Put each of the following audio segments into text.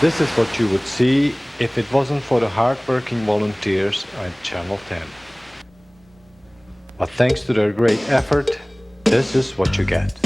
This is what you would see if it wasn't for the hard-working volunteers at Channel 10. But thanks to their great effort, this is what you get.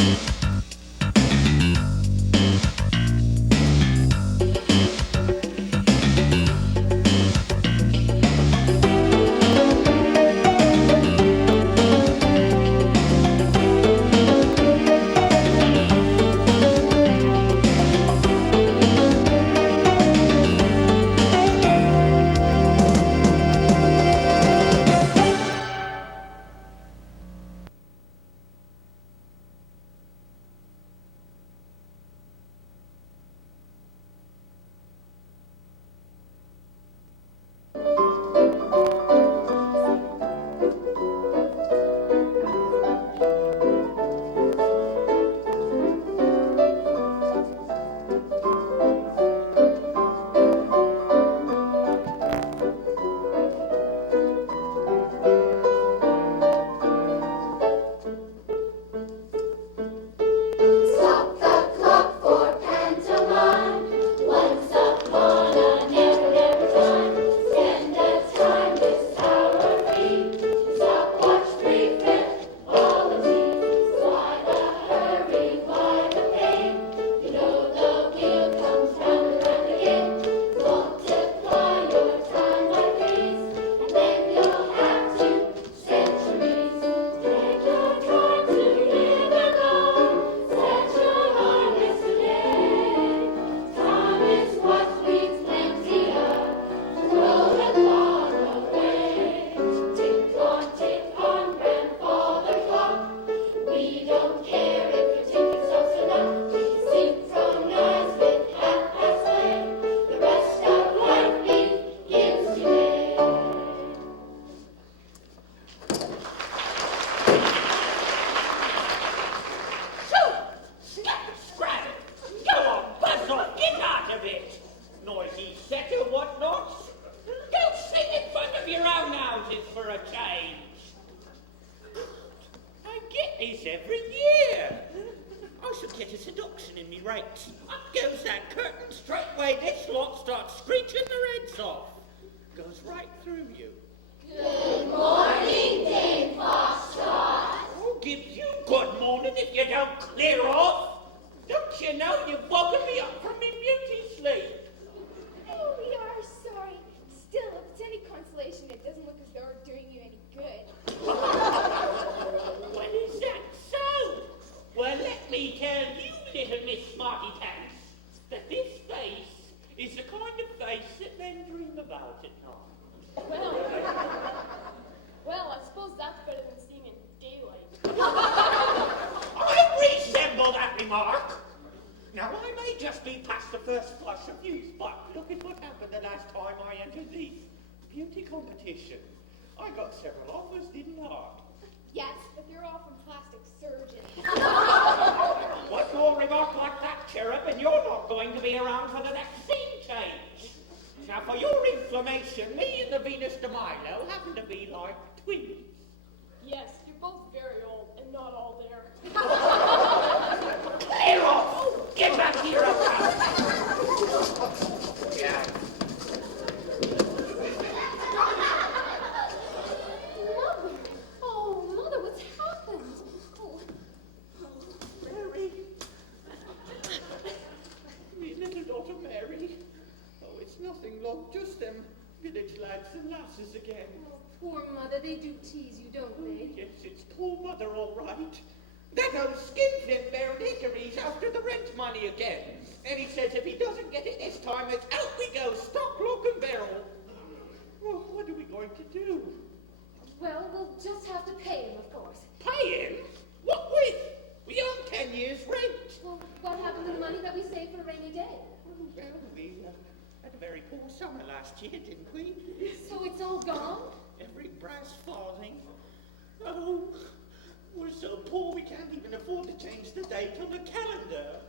I got several offers, didn't I? Yes, but they're all from plastic surgeons. One more remark like that, Cherub, and you're not going to be around for the next scene change. Now, for your information, me and the Venus de Milo happen to be like twins. Yes, you're both very old and not all there. Clear off! Get back here, yeah. Mother, what's happened? Mary. Me little daughter Mary. Oh, it's nothing, love, just them village lads and lasses again. Oh, poor Mother, they do tease you, don't they? Yes, it's poor Mother, all right. That old skinflint Baron Hickory's after the rent money again. And he says if he doesn't get it this time, it's out we go, stock, lock and barrel. Well, what are we going to do? Well, we'll just have to pay him, of course. Pay him? What with? We own 10 years' rent. Well, what happened to the money that we saved for a rainy day? Well, we had a very poor summer last year, didn't we? So it's all gone? Every brass farthing. Oh, we're so poor we can't even afford to change the date on the calendar.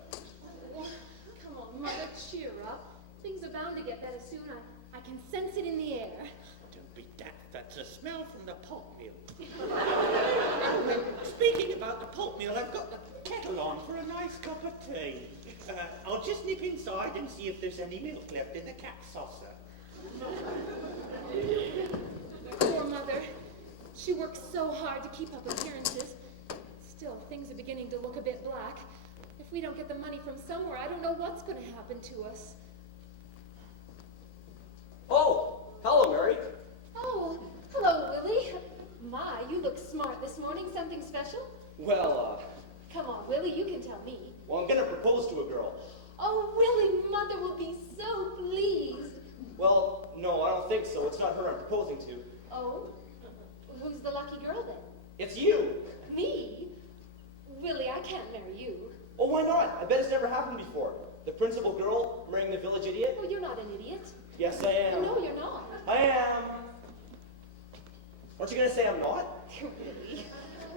Well, come on, Mother, cheer up. Things are bound to get better soon. I can sense it in the air. Don't be daft, That's a smell from the pulp mill. Speaking about the pulp mill, I've got the kettle on for a nice cup of tea. I'll just nip inside and see if there's any milk left in the cat saucer. Poor mother. She works so hard to keep up appearances. Still, things are beginning to look a bit black. If we don't get the money from somewhere, I don't know what's going to happen to us. Oh, hello, Mary. Oh, hello, Willie. My, you look smart this morning. Something special? Well, Come on, Willie, you can tell me. I'm gonna propose to a girl. Oh, Willie, Mother will be so pleased. Well, no, I don't think so. It's not her I'm proposing to. Oh? Who's the lucky girl then? It's you. Me? Willie, I can't marry you. Oh, why not? I bet it's never happened before. The principal girl marrying the village idiot? Oh, you're not an idiot. Yes, I am. Oh, no, you're not. I am. Aren't you gonna say I'm not? Willie,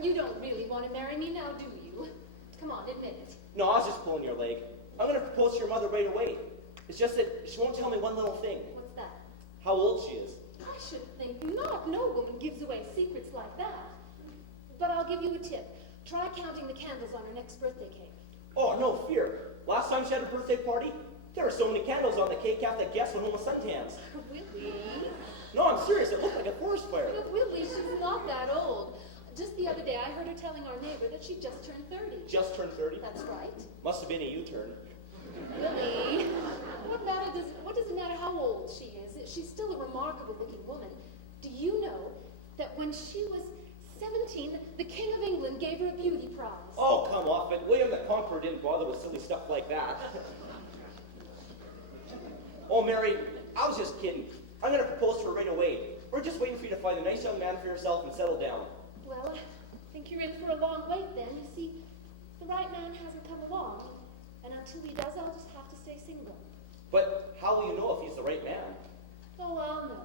you don't really want to marry me now, do you? Come on, admit it. No, I was just pulling your leg. I'm gonna propose to your mother right away. It's just that she won't tell me one little thing. What's that? How old she is. I should think not. No woman gives away secrets like that. But I'll give you a tip. Try counting the candles on her next birthday cake. Oh, no fear. Last time she had a birthday party, there were so many candles on the cake half the guests went home with suntans. Willie? No, I'm serious. It looked like a forest fire. But Willie, she's not that old. Just the other day, I heard her telling our neighbor that she just turned 30. Just turned 30? That's right. Must have been a U-turn. Willie, what does it matter how old she is? She's still a remarkable-looking woman. Do you know that when she was 17, the King of England gave her a beauty prize? Oh, come off it. William the Conqueror didn't bother with silly stuff like that. Oh, Mary, I was just kidding. I'm going to propose to her right away. We're just waiting for you to find a nice young man for yourself and settle down. Well, I think you're in for a long wait then. You see, the right man hasn't come along. And until he does, I'll just have to stay single. But how will you know if he's the right man? Oh, I'll know.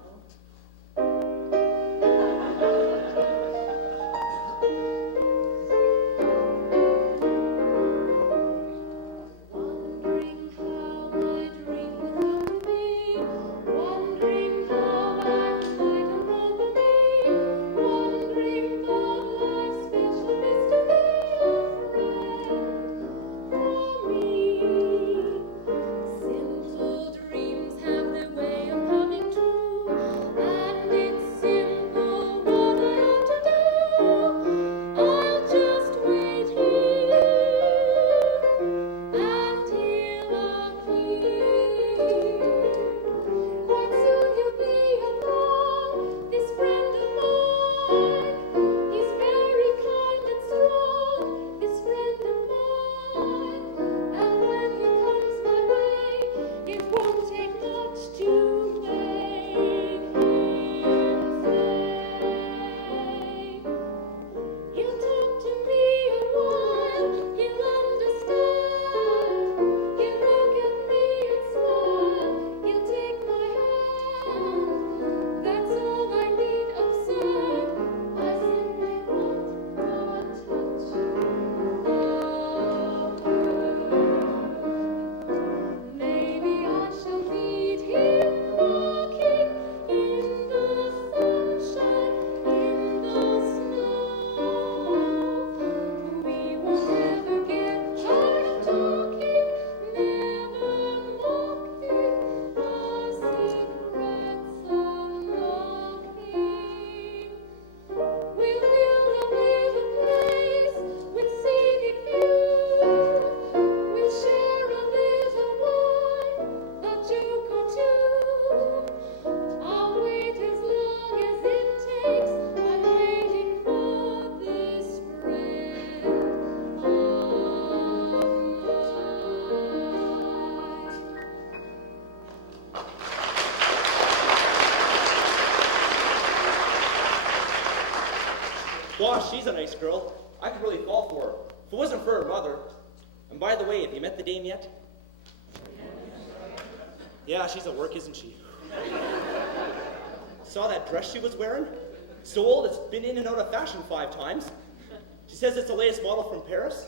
Wondering how my dream will come to be. Wondering how I fight a robbery. Wondering what life's special is to be a friend for me. Simple dreams have their way of coming true, and it's simple what I ought to do. I'll just wait here until I'm here. Quite soon you'll be along, this friend of mine. He's very kind and strong, this friend of mine. And when he comes my way, it won't take much to make him stay. He'll talk to me a while, he'll understand. He'll look at me and smile, he'll take my hand. That's all I need of sad. I simply want one touch of her. Maybe I shall meet him walking in the sunshine, in the snow. We won't ever get tired of talking, never mocking our secrets unlocking. We'll build a little place with scenic view. We'll share a little wine, a joke or two. I'll wait as long as it takes. I'm waiting for this friend of mine. Gosh, she's a nice girl. I could really fall for her. If it wasn't for her mother. And by the way, have you met the dame yet? Yeah, she's at work, isn't she? Saw that dress she was wearing? So old it's been in and out of fashion 5 times. She says it's the latest model from Paris.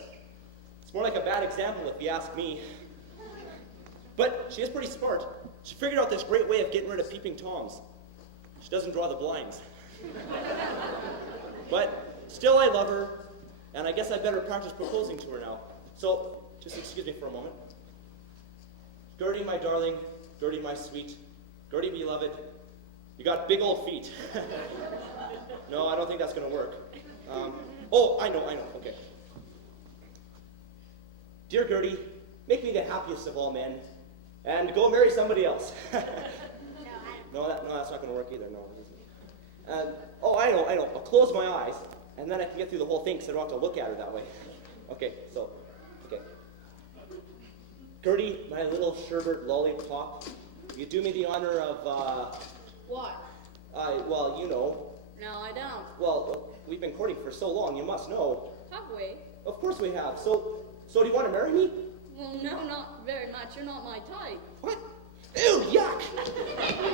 It's more like a bad example if you ask me. But she is pretty smart. She figured out this great way of getting rid of peeping toms. She doesn't draw the blinds. But still I love her, and I guess I better practice proposing to her now. So, just excuse me for a moment. Gertie, my darling, Gertie, my sweet, Gertie, beloved, you got big old feet. No, I don't think that's going to work. Oh, I know, okay. Dear Gertie, make me the happiest of all men, and go marry somebody else. No, that's not going to work either, no. Oh, I know, I'll close my eyes, and then I can get through the whole thing, because I don't have to look at her that way. Okay. Gertie, my little sherbet lollipop, you do me the honor of, What? well, you know. No, I don't. Well, we've been courting for so long, you must know. Have we? Of course we have. So do you want to marry me? Well, no, not very much. You're not my type. What? Ew, yuck!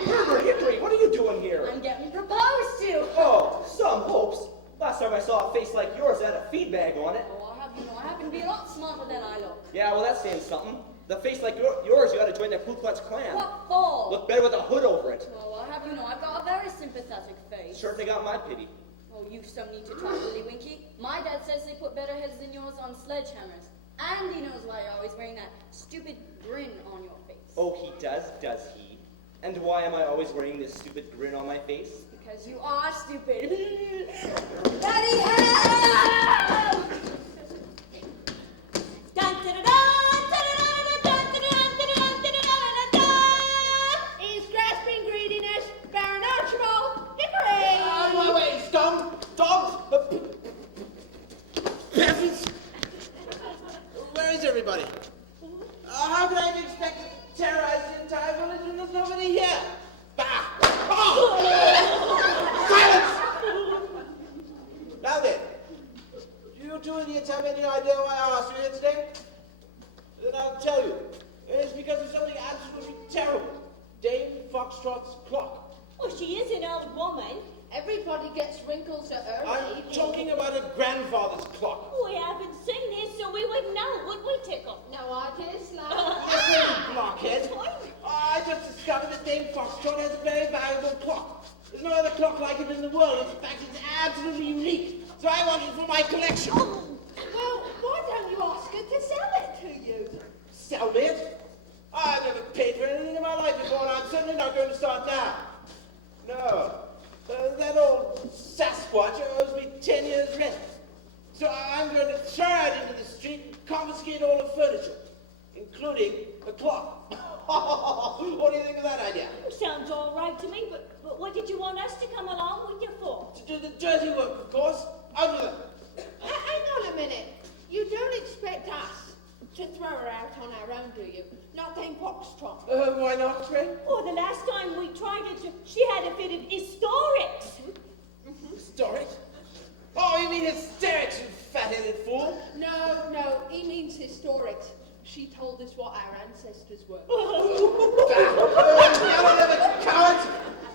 Herbert, Hickory, what are you doing here? I'm getting proposed to. Oh, some hopes. Last time I saw a face like yours that had a feed bag on it. Oh, I happen to be a lot smarter than I look. Yeah, well, that's saying something. The face like yours, you ought to join the Ku Klux Klan. What for? Look better with a hood over it. Well, I've got a very sympathetic face. Certainly got my pity. Oh, you some need to talk, Willy Winky. My dad says they put better heads than yours on sledgehammers. And he knows why you're always wearing that stupid grin on your face. Oh, he does he? And why am I always wearing this stupid grin on my face? Because you are stupid. Daddy, help! He's grasping greediness, Baron Archibald Hickory! Wait, Stubbs! Peasants! Where is everybody? How can I be expected to terrorize the entire village when there's nobody here? Bah! Oh! Silence! Now then, do you two idiots have any idea why I asked you here today? Then I'll tell you. It's because of something absolutely terrible. Dame Foxtrot's clock. Oh, she is an old woman. Everybody gets wrinkles at her I'm age. talking about a grandfather's clock. We haven't seen this, so we wouldn't know, would we, Tickle? No idea, Slow. Listen, blockhead. I just discovered that Dame Foxtrot has a very valuable clock. There's no other clock like it in the world. In fact, it's absolutely unique. So I want it for my collection. Well, why don't you ask her to sell it to you? Sell it? I've never paid for anything in my life before, and I'm certainly not going to start now. No. That old Sasquatch owes me 10 years' rent. So I'm going to throw it into the street and confiscate all the furniture, including the clock. What do you think of that idea? Sounds all right to me, but what did you want us to come along with you for? To do the dirty work, of course. Out with them. Hang on a minute. You don't expect us to throw her out on our own, do you? Not Dame Foxtrot. Why not, Fran? Oh, the last time we tried it, she had a fit of hysterics. Hysterics? Oh, you mean hysterics, you fat-headed fool? No, he means historics. She told us what our ancestors were. Cowards!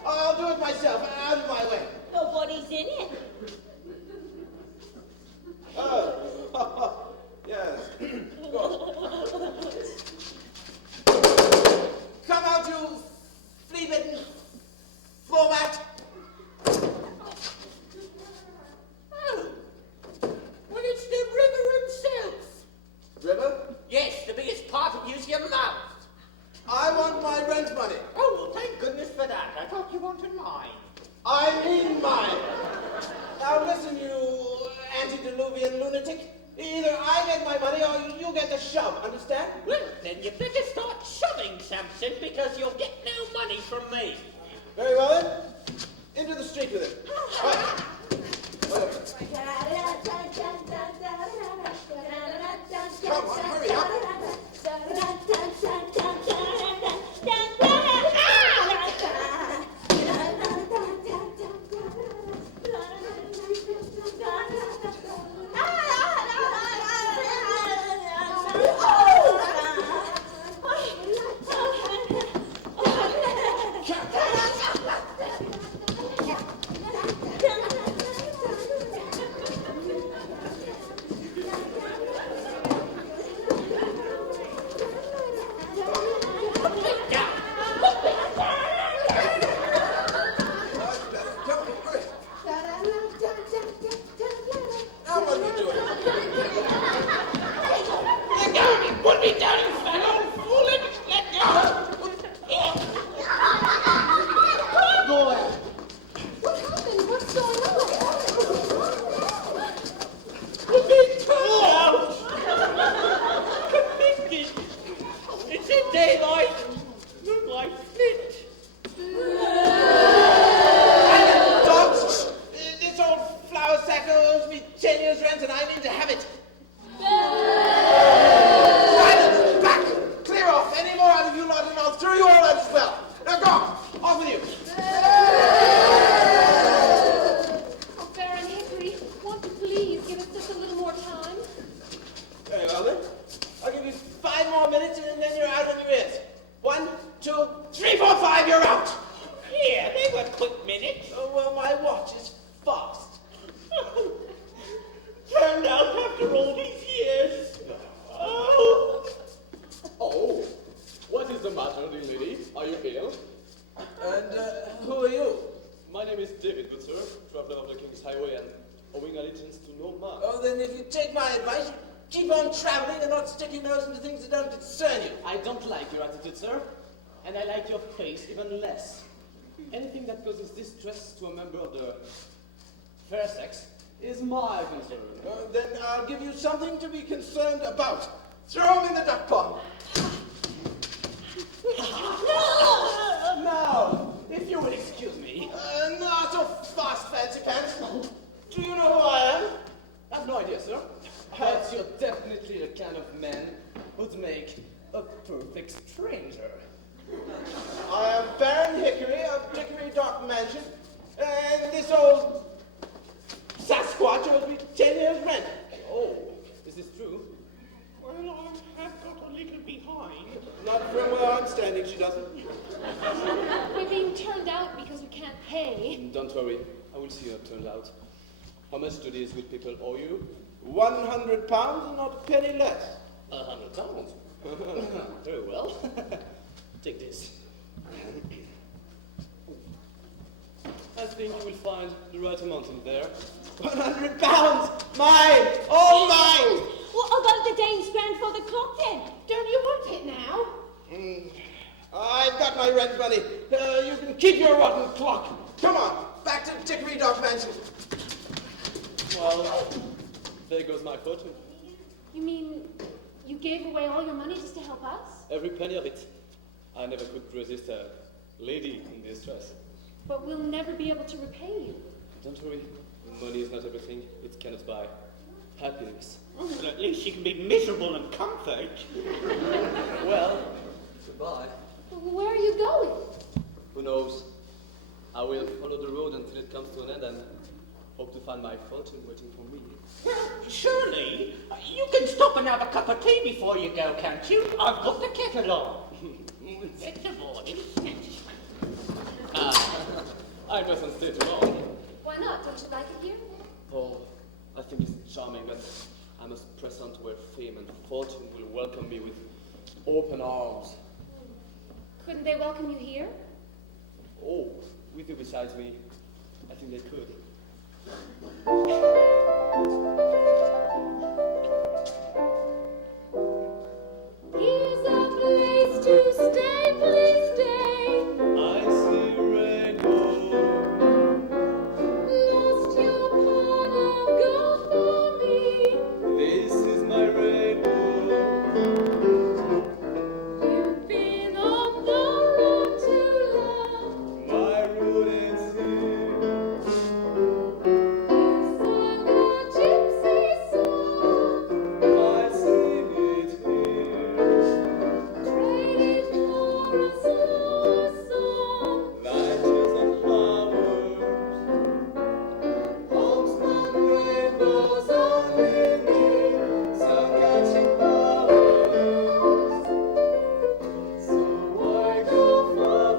I'll do it myself. Out of my way. Nobody's in it. Oh, yes. Come out, you flea-bitten format. Oh, well, it's the river himself. River? Yes, the biggest part of you's your mouth. I want my rent money. Oh, well, thank goodness for that. I thought you wanted mine. I mean mine. Now listen, you antediluvian lunatic. Either I get my money or you get the shove, understand? Well, then you better start shoving, Samson, because you'll get no money from me. Very well then. Into the street with it. Come on, hurry up. take my advice, keep on traveling and not stick your nose into things that don't concern you. I don't like your attitude, sir. And I like your face even less. Anything that causes distress to a member of the fair sex is my concern. Then I'll give you something to be concerned about. Throw him in the duck pond. Now, if you will excuse me. Not so fast, fancy pants. Do you know who I am? I have no idea, sir. But you're definitely the kind of man who'd make a perfect stranger. I am Baron Hickory of Dickory Dock Mansion, and this old Sasquatch owes me 10 years' rent. Oh, is this true? Well, I have got a little behind. Not from where I'm standing, she doesn't. We're being turned out because we can't pay. Don't worry, I will see how it turns out. How much do these good people owe you? £100 and not a penny less. £100? Very well. Take this. I think you will find the right amount in there. £100! Mine! All mine! What about the Dane's grandfather clock then? Don't you want it now? I've got my rent money. You can keep your rotten clock. Come on, back to Dickory Dock Mansion. Well, there goes my fortune. You mean you gave away all your money just to help us? Every penny of it. I never could resist a lady in distress. But we'll never be able to repay you. Don't worry, money is not everything. It cannot buy happiness. Well, at least you can be miserable in comfort. Well, goodbye. Where are you going? Who knows? I will follow the road until it comes to an end and hope to find my fortune waiting for me. Well, surely, you can stop and have a cup of tea before you go, can't you? I've got the kettle on. It's a boy. I mustn't stay too long. Why not? Don't you like it here? Oh, I think it's charming, but I must press on to where fame and fortune will welcome me with open arms. Couldn't they welcome you here? Oh, with you beside me, I think they could. Here's a place to stay, please stay. I see a rainbow. Lost your paw, now go for me. This is my rainbow. You've been on the road to love. My road ends here. You sang a gypsy song, I sing it here. traded for a slower song. Lighters of flowers, homespun rainbows on me, sun catching flowers. So I go for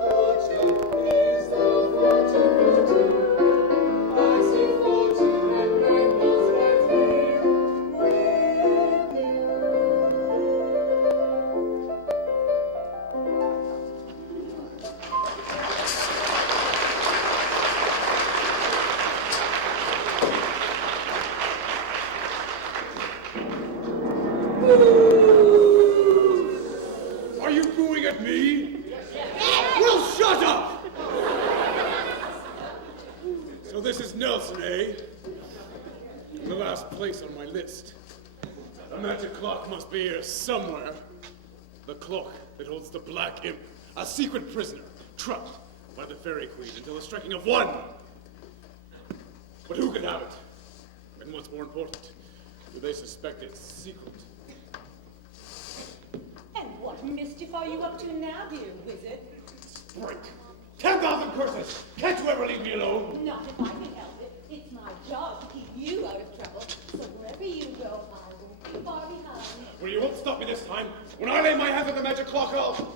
fortune, is the fortune for two. I see fortune and rainbows right here with you. Are you booing at me? Well, shut up! So this is Nelson, eh? The last place on my list. The magic clock must be here somewhere. The clock that holds the Black Imp, a secret prisoner, trapped by the Fairy Queen until the striking of one. But who can have it? And what's more important, do they suspect its secret? And what mischief are you up to now, dear wizard? Break! 10,000 curses! Can't you ever leave me alone? Not if I can help it. It's my job to keep you out of trouble. So wherever you go, I won't be far behind. Well, you won't stop me this time. When I lay my hands on the magic clock, I'll... So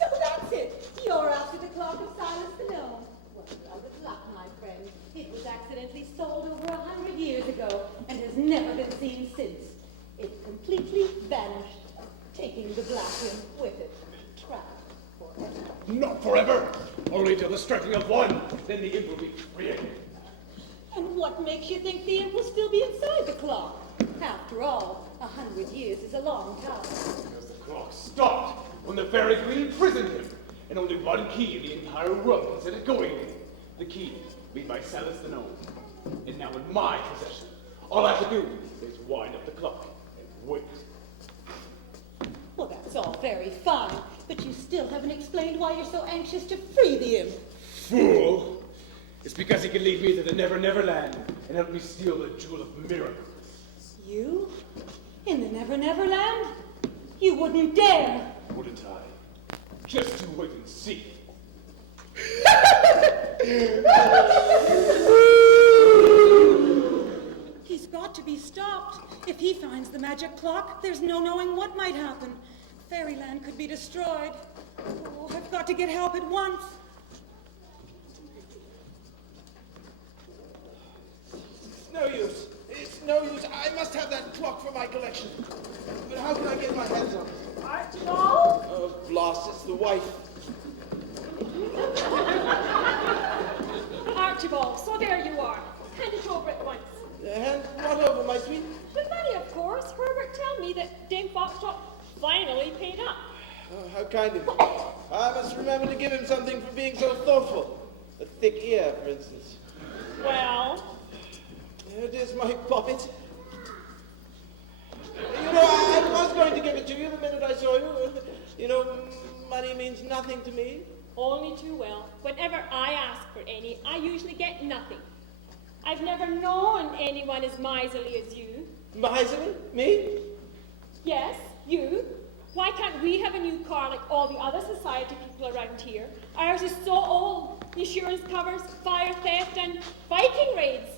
that's it. You're after the clock of Silas the Gnome. Well, good luck, my friend. It was accidentally sold over 100 years ago and has never been seen since. It completely vanished, taking the Black Imp with it. Trapped forever. Not forever. Only till the striking of one. Then the imp will be free again. And what makes you think the imp will still be inside the clock? After all, 100 years is a long time. Because the clock stopped when the Fairy Queen imprisoned him, and only one key in the entire world can set it going again. The key made by Silas the Gnome, and now in my possession. All I have to do is wind up the clock and wait. Well, that's all very fine, but you still haven't explained why you're so anxious to free the imp. Fool! It's because he can lead me to the Never Never Land and help me steal the Jewel of Miracles. You? In the Never Never Land? You wouldn't dare! Wouldn't I? Just you wait and see. He's got to be stopped. If he finds the magic clock, there's no knowing what might happen. Fairyland could be destroyed. Oh, I've got to get help at once. It's no use. It's no use. I must have that clock for my collection. But how can I get my hands on it? Archibald? Oh, blast, it's the wife. Archibald, so there you are. Hand it over at once. Hand what over, my sweet? The money, of course. Herbert tell me that Dame Foxtrot finally paid up. Oh, how kind of you. I must remember to give him something for being so thoughtful. A thick ear, for instance. Well? There it is, my poppet. You know, I was going to give it to you the minute I saw you. You know, money means nothing to me. Only too well. Whenever I ask for any, I usually get nothing. I've never known anyone as miserly as you. Miserly? Me? Yes, you. Why can't we have a new car like all the other society people around here? Ours is so old. Insurance covers, fire theft, and Viking raids.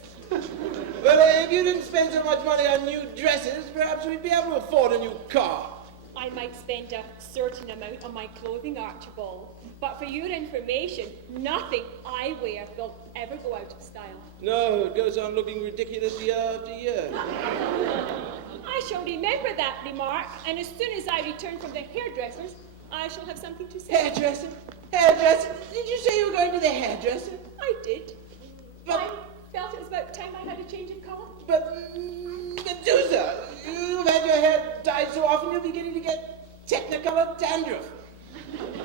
Well, if you didn't spend so much money on new dresses, perhaps we'd be able to afford a new car. I might spend a certain amount on my clothing, Archibald. But for your information, nothing I wear will ever go out of style. No, it goes on looking ridiculous year after year. I shall remember that remark, and as soon as I return from the hairdresser's, I shall have something to say. Hairdresser? Hairdresser? Did you say you were going to the hairdresser? I did. But, I felt it was about time I had a change of colour. but, Medusa, you've had your hair dyed so often you're beginning to get technicolor dandruff.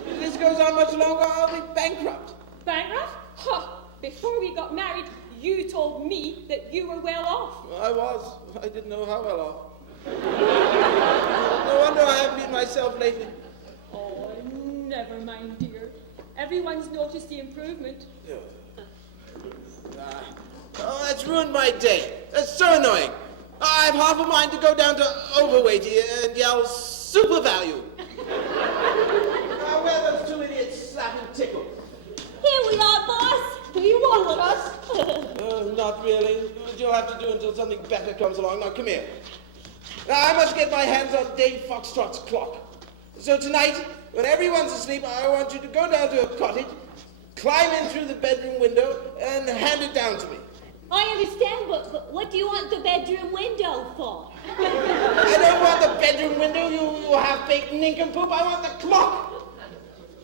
If this goes on much longer, I'll be bankrupt. Bankrupt? Huh. Before we got married, you told me that you were well off. I was. I didn't know how well off. No wonder I haven't been myself lately. Oh, never mind, dear. Everyone's noticed the improvement. Oh, that's ruined my day. That's so annoying. I've half a mind to go down to overweight here and yell super value. Now, where are those two idiots slapping tickle? Here we are, boss. Do you want us? Oh, not really. You'll have to do until something better comes along. Now, come here. Now, I must get my hands on Dame Foxtrot's clock. So tonight, when everyone's asleep, I want you to go down to a cottage, climb in through the bedroom window, and hand it down to me. I understand, but what do you want the bedroom window for? I don't want the bedroom window, you half-baked nincompoop. I want the clock.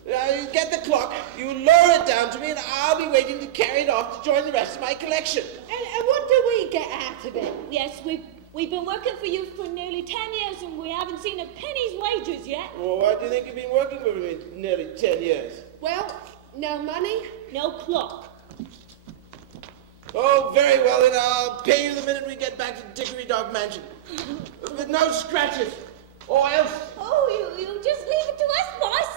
You get the clock, you lower it down to me, and I'll be waiting to carry it off to join the rest of my collection. And what do we get out of it? Yes, we've been working for you for nearly 10 years, and we haven't seen a penny's wages yet. Well, why do you think you've been working for me nearly 10 years? Well, no money? No clock. Oh, very well, then I'll pay you the minute we get back to Hickory Dock Mansion. With no scratches. Or else... Oh, you just leave it to us, boss.